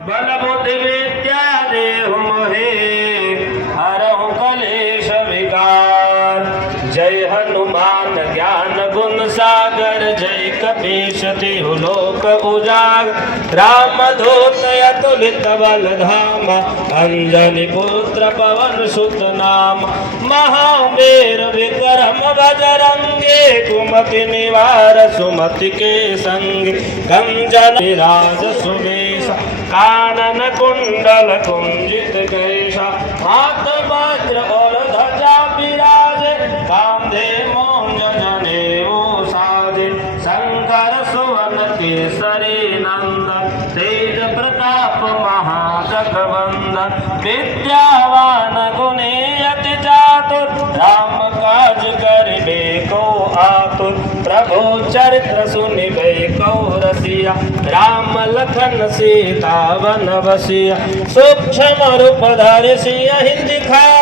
बलबुद्धि विद्या देहु मोहे हरहु कलेश विकार। जय हनुमान ज्ञान गुण सागर जय कपीश तिहु लोक उजागर। रामदूत अतुलित बल धाम अंजनी पुत्र पवन सुत नाम। महावीर विक्रम बजरंगी कुमति निवार सुमति के संग। कंचन विराज सुबेश कानन कुंडल कुंजित कैसा। हाथ वज्र और ध्वजा विराजे कांधे मूंज जनेऊ साजे। शंकर सुवन केसरी नंदन तेज प्रताप महाजगवंदन। विद्यावान गुणी अति चातुर राम काज करिबे को आतुर। प्रभु चरित्र सुनिबे को रसिया राम लखन सीता वन बसिया। सूक्ष्म रूप धरि सियहि दिखाए